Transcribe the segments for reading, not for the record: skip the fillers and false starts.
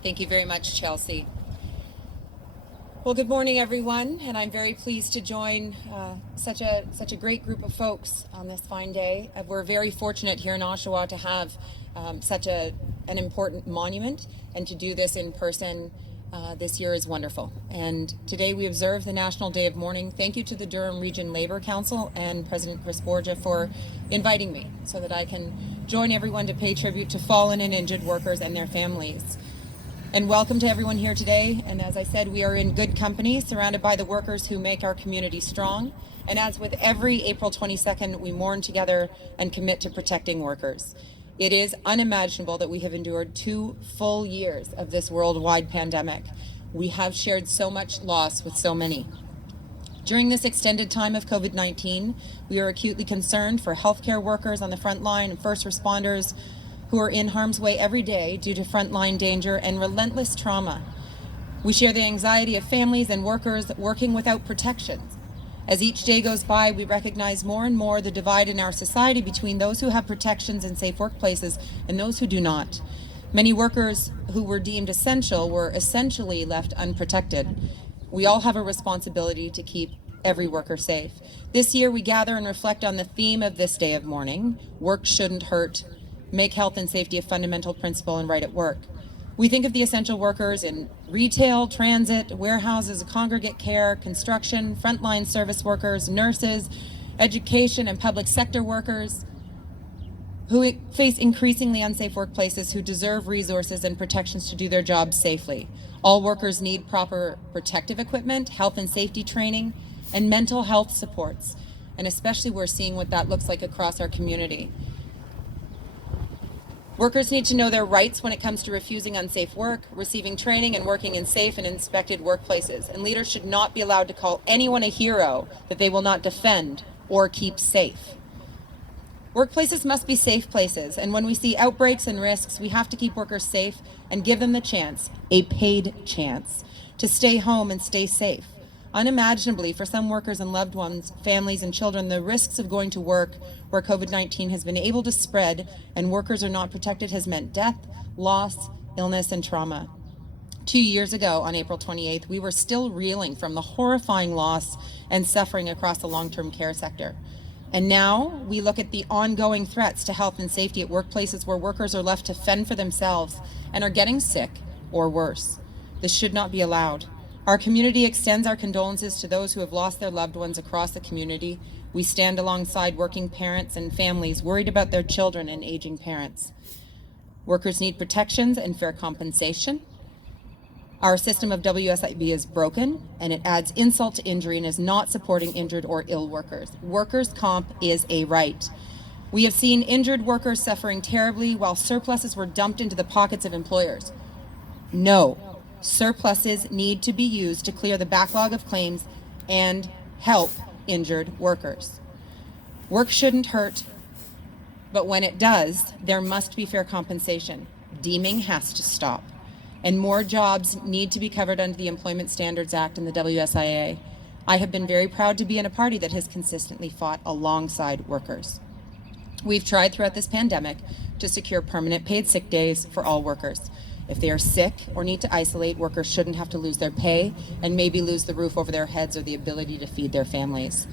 Thank you very much, Chelsea. Well, good morning, everyone, and I'm very pleased to join such a great group of folks on this fine day. We're very fortunate here in Oshawa to have such an important monument, and to do this in person this year is wonderful. And today we observe the National Day of Mourning. Thank you to the Durham Region Labour Council and President Chris Borja for inviting me so that I can join everyone to pay tribute to fallen and injured workers and their families. And welcome to everyone here today. And as I said, we are in good company, surrounded by the workers who make our community strong. And as with every April 22nd, we mourn together and commit to protecting workers. It is unimaginable that we have endured 2 full years of this worldwide pandemic. We have shared so much loss with so many. During this extended time of COVID-19, we are acutely concerned for healthcare workers on the front line and first responders who are in harm's way every day due to frontline danger and relentless trauma. We share the anxiety of families and workers working without protections. As each day goes by, we recognize more and more the divide in our society between those who have protections and safe workplaces and those who do not. Many workers who were deemed essential were essentially left unprotected. We all have a responsibility to keep every worker safe. This year, we gather and reflect on the theme of this day of mourning: work shouldn't hurt. Make health and safety a fundamental principle and right at work. We think of the essential workers in retail, transit, warehouses, congregate care, construction, frontline service workers, nurses, education and public sector workers who face increasingly unsafe workplaces, who deserve resources and protections to do their jobs safely. All workers need proper protective equipment, health and safety training, and mental health supports. And especially we're seeing what that looks like across our community. Workers need to know their rights when it comes to refusing unsafe work, receiving training, and working in safe and inspected workplaces. And leaders should not be allowed to call anyone a hero that they will not defend or keep safe. Workplaces must be safe places, and when we see outbreaks and risks, we have to keep workers safe and give them the chance, a paid chance, to stay home and stay safe. Unimaginably, for some workers and loved ones, families and children, the risks of going to work where COVID-19 has been able to spread and workers are not protected has meant death, loss, illness, and trauma. 2 years ago, on April 28th, we were still reeling from the horrifying loss and suffering across the long-term care sector. And now we look at the ongoing threats to health and safety at workplaces where workers are left to fend for themselves and are getting sick or worse. This should not be allowed. Our community extends our condolences to those who have lost their loved ones across the community. We stand alongside working parents and families worried about their children and aging parents. Workers need protections and fair compensation. Our system of WSIB is broken, and it adds insult to injury and is not supporting injured or ill workers. Workers' comp is a right. We have seen injured workers suffering terribly while surpluses were dumped into the pockets of employers. No. Surpluses need to be used to clear the backlog of claims and help injured workers. Work shouldn't hurt, but when it does, there must be fair compensation. Deeming has to stop, and more jobs need to be covered under the Employment Standards Act and the WSIA. I have been very proud to be in a party that has consistently fought alongside workers. We've tried throughout this pandemic to secure permanent paid sick days for all workers. If they are sick or need to isolate, workers shouldn't have to lose their pay and maybe lose the roof over their heads or the ability to feed their families.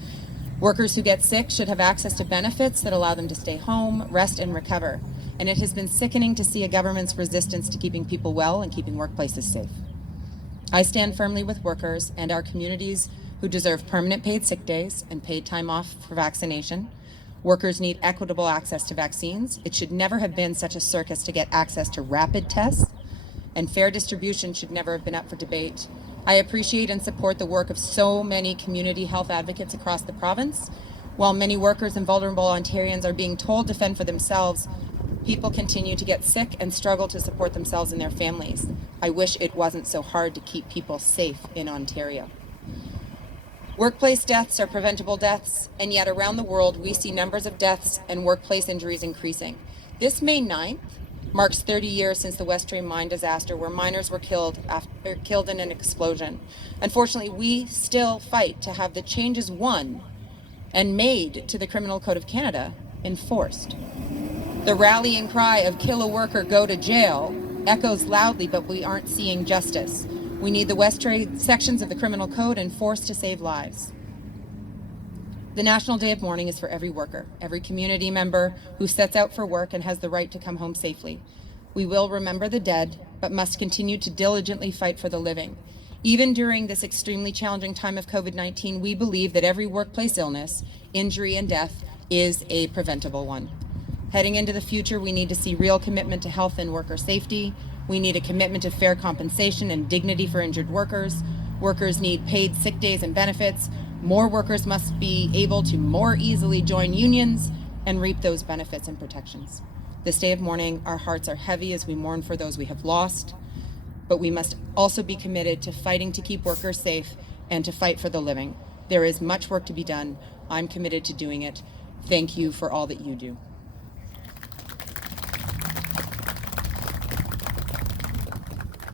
Workers who get sick should have access to benefits that allow them to stay home, rest, and recover. And it has been sickening to see a government's resistance to keeping people well and keeping workplaces safe. I stand firmly with workers and our communities who deserve permanent paid sick days and paid time off for vaccination. Workers need equitable access to vaccines. It should never have been such a circus to get access to rapid tests, and fair distribution should never have been up for debate. I appreciate and support the work of so many community health advocates across the province. While many workers and vulnerable Ontarians are being told to fend for themselves, people continue to get sick and struggle to support themselves and their families. I wish it wasn't so hard to keep people safe in Ontario. Workplace deaths are preventable deaths, and yet around the world we see numbers of deaths and workplace injuries increasing. This May 9th marks 30 years since the West Stream mine disaster, where miners were killed in an explosion. Unfortunately, we still fight to have the changes won and made to the Criminal Code of Canada enforced. The rallying cry of "kill a worker, go to jail" echoes loudly, but we aren't seeing justice. We need the West Trade sections of the criminal code enforced to save lives. The National Day of Mourning is for every worker, every community member who sets out for work and has the right to come home safely. We will remember the dead, but must continue to diligently fight for the living. Even during this extremely challenging time of COVID-19, we believe that every workplace illness, injury, and death is a preventable one. Heading into the future, we need to see real commitment to health and worker safety. We need a commitment to fair compensation and dignity for injured workers. Workers need paid sick days and benefits. More workers must be able to more easily join unions and reap those benefits and protections. This day of mourning, our hearts are heavy as we mourn for those we have lost, but we must also be committed to fighting to keep workers safe and to fight for the living. There is much work to be done. I'm committed to doing it. Thank you for all that you do.